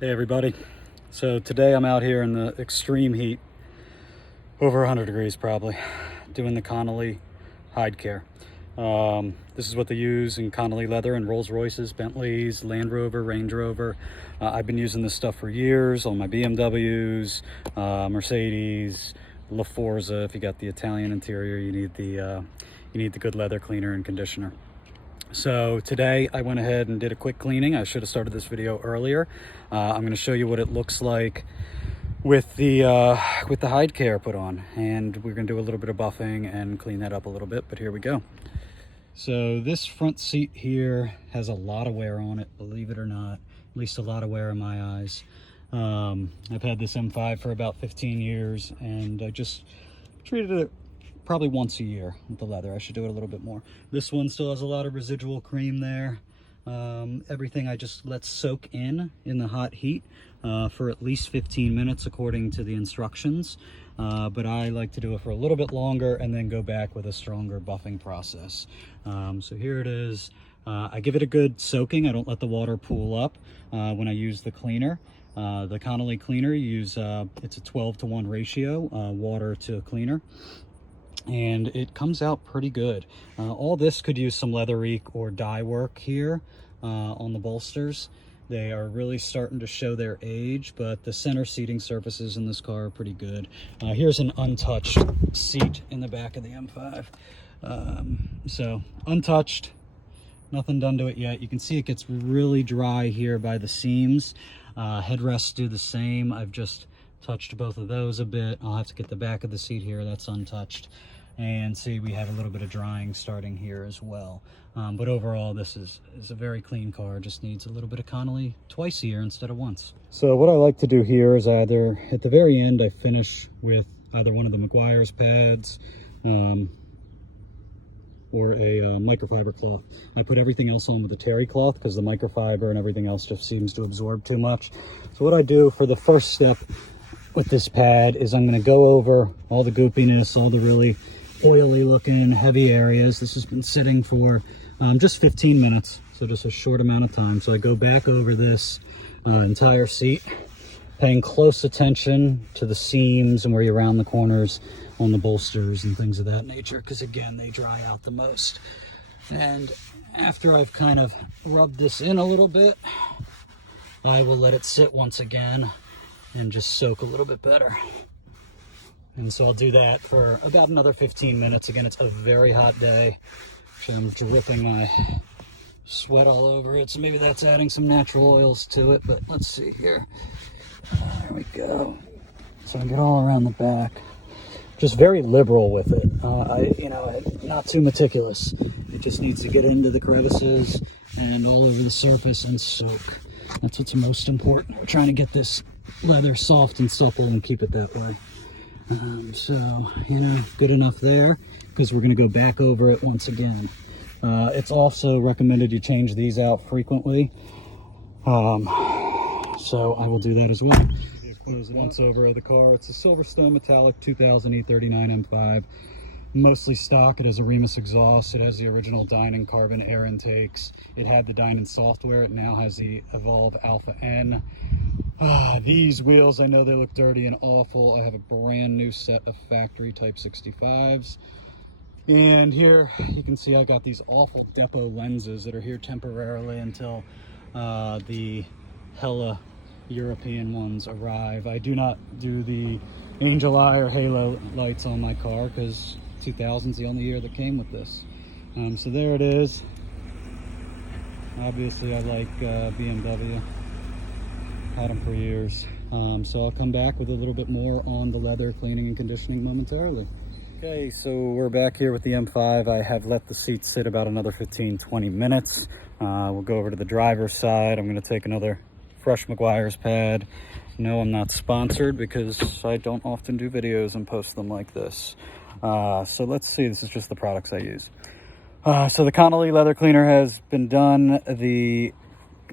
Hey everybody. So today I'm out here in the extreme heat, over 100 degrees probably, doing the Connolly Hide Care. This is what they use in Connolly leather and Rolls Royces, Bentleys, Land Rover, Range Rover. I've been using this stuff for years on my BMWs, Mercedes, La Forza. If you got the Italian interior, you need the good leather cleaner and conditioner. So today I went ahead and did a quick cleaning. I should have started this video earlier. I'm going to show you what it looks like with the hide care put on, and we're going to do a little bit of buffing and clean that up a little bit, but here we go. So this front seat here has a lot of wear on it, believe it or not, at least a lot of wear in my eyes. I've had this M5 for about 15 years, and I just treated it probably once a year with the leather. I should do it a little bit more. This one still has a lot of residual cream there. Everything I just let soak in the hot heat for at least 15 minutes according to the instructions. But I like to do it for a little bit longer and then go back with a stronger buffing process. So here it is. I give it a good soaking. I don't let the water pool up when I use the cleaner. The Connolly cleaner, you use it's a 12-to-1 ratio, water to cleaner, and it comes out pretty good. All this could use some leather or dye work here on the bolsters. They are really starting to show their age, but the center seating surfaces in this car are pretty good. Here's an untouched seat in the back of the M5. So untouched, nothing done to it yet. You can see it gets really dry here by the seams. Headrests do the same. I've just touched both of those a bit. I'll have to get the back of the seat here, that's untouched. And see, we have a little bit of drying starting here as well. But overall, this is a very clean car. Just needs a little bit of Connolly twice a year instead of once. So what I like to do here is either, at the very end, I finish with either one of the Meguiar's pads or a microfiber cloth. I put everything else on with the terry cloth because the microfiber and everything else just seems to absorb too much. So what I do for the first step with this pad is I'm going to go over all the goopiness, all the really oily looking heavy areas. This has been sitting for just 15 minutes, so just a short amount of time. So I go back over this entire seat, paying close attention to the seams and where you round the corners on the bolsters and things of that nature, because again, they dry out the most. And after I've kind of rubbed this in a little bit, I will let it sit once again and just soak a little bit better. And so I'll do that for about another 15 minutes. Again, it's a very hot day. Actually, I'm dripping my sweat all over it, so maybe that's adding some natural oils to it, but let's see here. There we go. So I get all around the back. Just very liberal with it. Not too meticulous. It just needs to get into the crevices and all over the surface and soak. That's what's most important. We're trying to get this leather soft and supple and keep it that way. So, good enough there, because we're going to go back over it once again. It's also recommended you change these out frequently. So I will do that as well. Once over of the car. It's a Silverstone metallic 2000 e39 M5. Mostly stock. It has a Remus exhaust. It has the original Dynon carbon air intakes. It had the Dynon software. It now has the Evolve Alpha N. These wheels, I know they look dirty and awful. I have a brand new set of factory Type 65s. And here you can see I got these awful depot lenses that are here temporarily until the hella European ones arrive. I do not do the Angel Eye or Halo lights on my car because 2000's the only year that came with this. So there it is. Obviously I like BMW. Had them for years. So I'll come back with a little bit more on the leather cleaning and conditioning momentarily. Okay, so we're back here with the M5. I have let the seat sit about another 15-20 minutes. We'll go over to the driver's side. I'm going to take another fresh Meguiar's pad. No, I'm not sponsored because I don't often do videos and post them like this. So let's see, this is just the products I use. So the Connolly leather cleaner has been done. The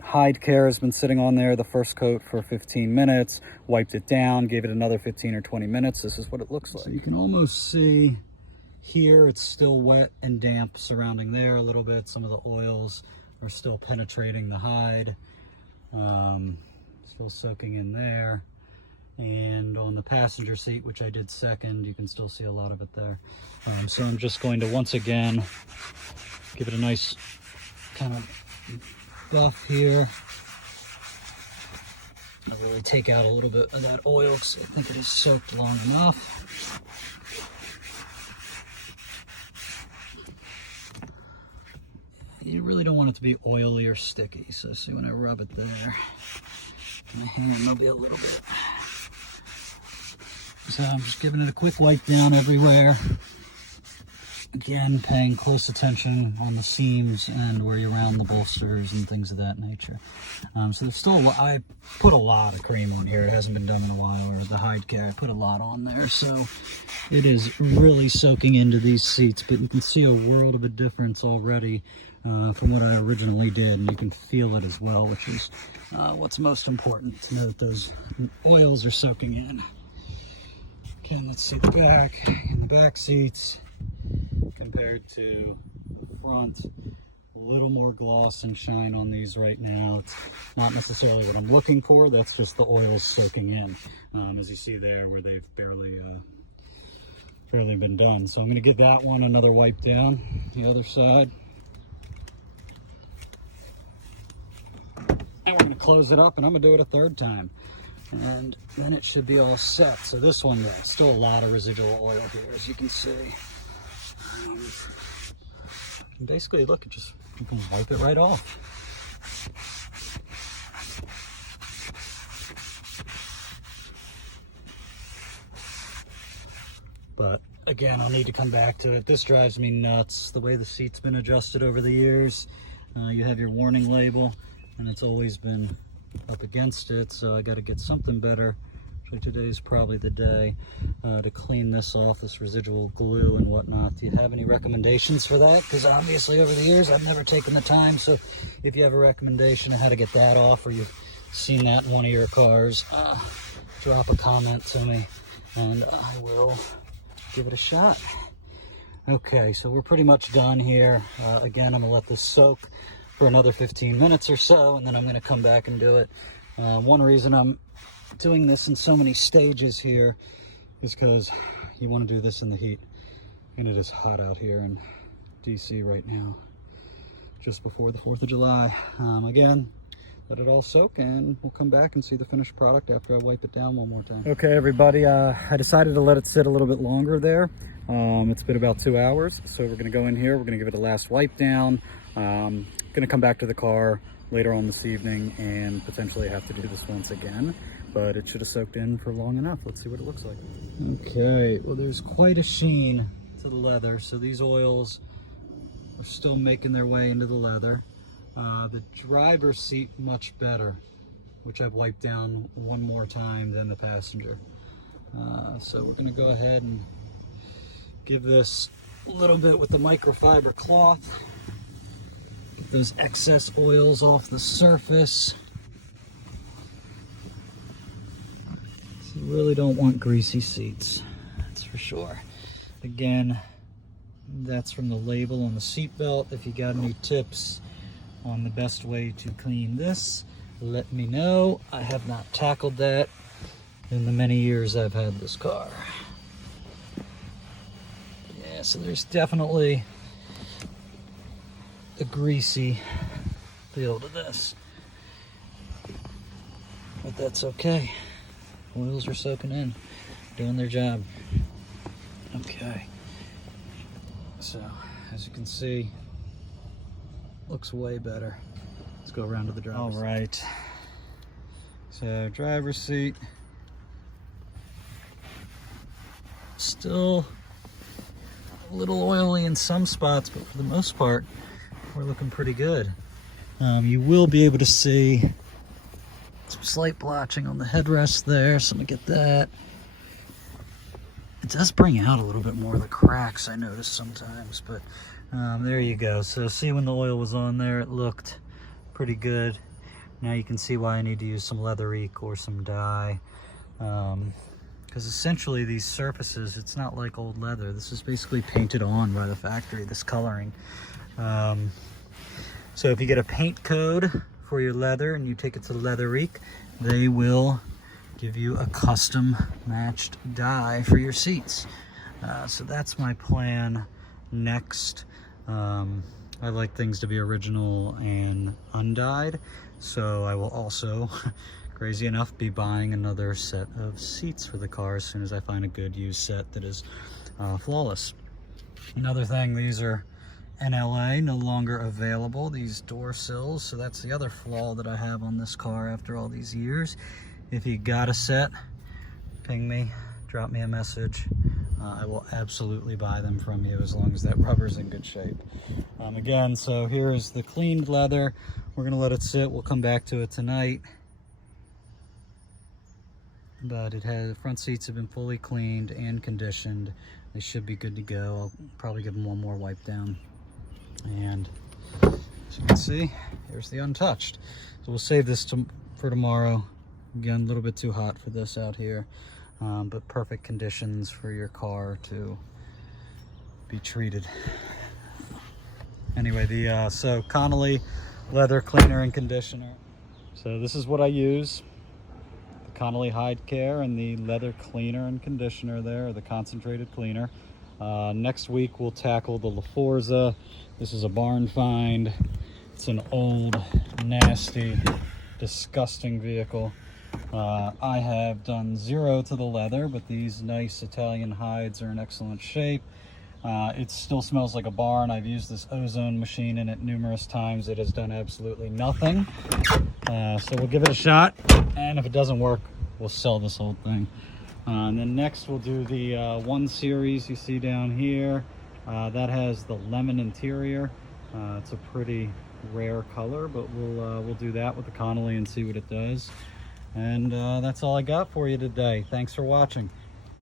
Hide Care has been sitting on there, the first coat, for 15 minutes, wiped it down, gave it another 15 or 20 minutes. This is what it looks like. So you can almost see here it's still wet and damp surrounding there a little bit. Some of the oils are still penetrating the hide. So still soaking in there. And on the passenger seat, which I did second, you can still see a lot of it there. So I'm just going to once again give it a nice kind of buff here. I'll really take out a little bit of that oil because I think it is soaked long enough. You really don't want it to be oily or sticky, so see when I rub it there, my hand will be a little bit. So I'm just giving it a quick wipe down everywhere. Again, paying close attention on the seams and where you round the bolsters and things of that nature. So there's still I put a lot of cream on here. It hasn't been done in a while, or the Hide Care. I put a lot on there, so it is really soaking into these seats. But you can see a world of a difference already from what I originally did, and you can feel it as well, which is what's most important, to know that those oils are soaking in. Again, let's see the back. In the back seats, compared to the front, a little more gloss and shine on these right now. It's not necessarily what I'm looking for, that's just the oils soaking in, as you see there where they've barely been done. So I'm going to give that one another wipe down, the other side. And we're going to close it up, and I'm going to do it a third time. And then it should be all set. So this one, yeah, still a lot of residual oil here, as you can see. And basically, look, you can wipe it right off. But again, I'll need to come back to it. This drives me nuts, the way the seat's been adjusted over the years. You have your warning label, and it's always been up against it, so I got to get something better. Actually, today's probably the day to clean this off, this residual glue and whatnot. Do you have any recommendations for that? Because obviously over the years I've never taken the time, so if you have a recommendation on how to get that off, or you've seen that in one of your cars, drop a comment to me and I will give it a shot. Okay, so we're pretty much done here. Again, I'm gonna let this soak for another 15 minutes or so, and then I'm going to come back and do it. One reason I'm doing this in so many stages here is because you want to do this in the heat, and it is hot out here in DC right now, just before the 4th of July. Again, let it all soak, and we'll come back and see the finished product after I wipe it down one more time. Okay, everybody, I decided to let it sit a little bit longer there. It's been about 2 hours, so we're going to go in here, we're going to give it a last wipe down. Gonna come back to the car later on this evening and potentially have to do this once again, but it should have soaked in for long enough. Let's see what it looks like. Okay, well, there's quite a sheen to the leather, so these oils are still making their way into the leather. The driver's seat much better, which I've wiped down one more time than the passenger. So we're gonna go ahead and give this a little bit with the microfiber cloth. Get those excess oils off the surface. So you really don't want greasy seats, that's for sure. Again, that's from the label on the seat belt. If you got any tips on the best way to clean this, let me know. I have not tackled that in the many years I've had this car. Yeah, so there's definitely a greasy feel to this, but that's okay. Oils are soaking in, doing their job. Okay, so as you can see, looks way better. Let's go around to the driver's seat. All right, so driver's seat, still a little oily in some spots, but for the most part, we're looking pretty good. You will be able to see some slight blotching on the headrest there, so I'm gonna get that. It does bring out a little bit more of the cracks, I notice sometimes, but there you go. So see, when the oil was on there, it looked pretty good. Now you can see why I need to use some leather ink or some dye, because essentially these surfaces, it's not like old leather. This is basically painted on by the factory, this coloring. So if you get a paint code for your leather and you take it to Leathereek, they will give you a custom matched dye for your seats. So that's my plan next. I like things to be original and undyed, so I will also, crazy enough, be buying another set of seats for the car as soon as I find a good used set that is flawless. Another thing, these are NLA, no longer available, these door sills, so that's the other flaw that I have on this car after all these years. If you got a set, ping me, drop me a message. I will absolutely buy them from you as long as that rubber's in good shape. Again, so here is the cleaned leather. We're gonna let it sit. We'll come back to it tonight. But it has, front seats have been fully cleaned and conditioned. They should be good to go. I'll probably give them one more wipe down. And as you can see, here's the untouched. So we'll save this for tomorrow. Again, a little bit too hot for this out here. But perfect conditions for your car to be treated. Anyway, so Connolly leather cleaner and conditioner. So this is what I use. The Connolly Hide Care and the leather cleaner and conditioner there, the concentrated cleaner. Next week we'll tackle the La Forza. This is a barn find. It's an old, nasty, disgusting vehicle. I have done 0 to the leather, but these nice Italian hides are in excellent shape. It still smells like a barn. I've used this ozone machine in it numerous times. It has done absolutely nothing. So we'll give it a shot, and if it doesn't work, we'll sell this whole thing. And then next we'll do the 1 Series you see down here. That has the lemon interior. It's a pretty rare color, but we'll do that with the Connolly and see what it does. And that's all I got for you today. Thanks for watching.